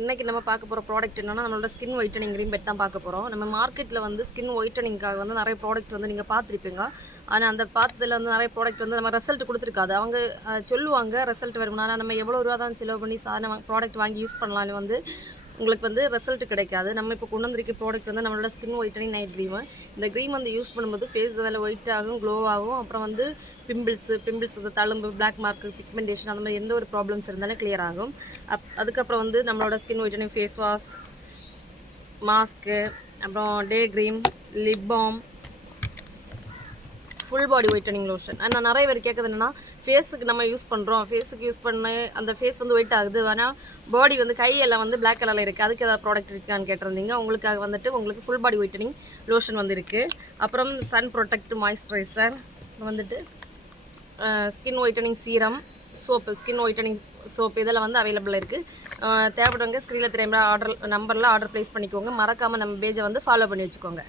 இன்றைக்கி நம்ம பார்க்க போகிற ப்ராடக்ட் என்னென்னா நம்மளோட ஸ்கின் ஒயிட்டனிங் க்ரீம் பெட் தான் பார்க்க போகிறோம். நம்ம மார்க்கெட்டில் வந்து ஸ்கின் ஒயிட்டனிங்காக வந்து நிறைய ப்ராடக்ட் வந்து நீங்கள் பார்த்துருப்பீங்க. ஆனால் அந்த பார்த்ததில் வந்து நிறைய ப்ராடக்ட் வந்து நம்ம ரிசல்ட் கொடுத்துருக்காது. அவங்க சொல்லுவாங்க ரிசல்ட் வரும்னா, ஆனால் நம்ம எவ்வளோ ரூபா தான் செலவு பண்ணி சாதாரண ப்ராடக்ட் வாங்கி யூஸ் பண்ணலான்னு வந்து உங்களுக்கு வந்து ரிசல்ட் கிடைக்காது. நம்ம இப்போ கொண்டு வந்திருக்க ப்ராடக்ட் வந்து நம்மளோட ஸ்கின் ஒயிட்டனிங் நைட் க்ரீமு. இந்த க்ரீம் வந்து யூஸ் பண்ணும்போது ஃபேஸ் அதில் ஒயிட் ஆகும், க்ளோ ஆகும். அப்புறம் வந்து பிம்பிள்ஸ் தழும்பு, பிளாக் மார்க்கு, பிக்மெண்டேஷன் அந்த மாதிரி எந்த ஒரு ப்ராப்ளம்ஸ் இருந்தாலும் கிளியர் ஆகும். அதுக்கப்புறம் வந்து நம்மளோட skin whitening face wash, mask, அப்புறம் day cream, lip balm, full body whitening lotion. நான் நிறைய பேர் கேட்குறது என்னென்னா, ஃபேஸுக்கு நம்ம யூஸ் பண்ணுறோம், ஃபேஸுக்கு யூஸ் பண்ண அந்த ஃபேஸ் வந்து ஒயிட் ஆகுது, ஆனால் பாடி வந்து கையெல்லாம் வந்து பிளாக் கலரில் இருக்குது, அதுக்கு ஏதாவது ப்ராடக்ட் இருக்கான்னு கேட்டிருந்தீங்க. உங்களுக்காக வந்துட்டு உங்களுக்கு ஃபுல் பாடி ஒயிட்டனிங் லோஷன் வந்து இருக்குது. அப்புறம் சன் ப்ரொடெக்ட் மாய்ஸ்சரைசர் வந்துட்டு, skin whitening serum, soap, skin whitening soap இதெல்லாம் வந்து அவைலபிள் இருக்குது. தேவைப்படுறவங்க ஸ்க்ரீனில் தெரியாமல் நம்பரில் ஆர்டர் ப்ளேஸ் பண்ணிக்கோங்க. மறக்காமல் நம்ம பேஜை வந்து ஃபாலோ பண்ணி வச்சுக்கோங்க.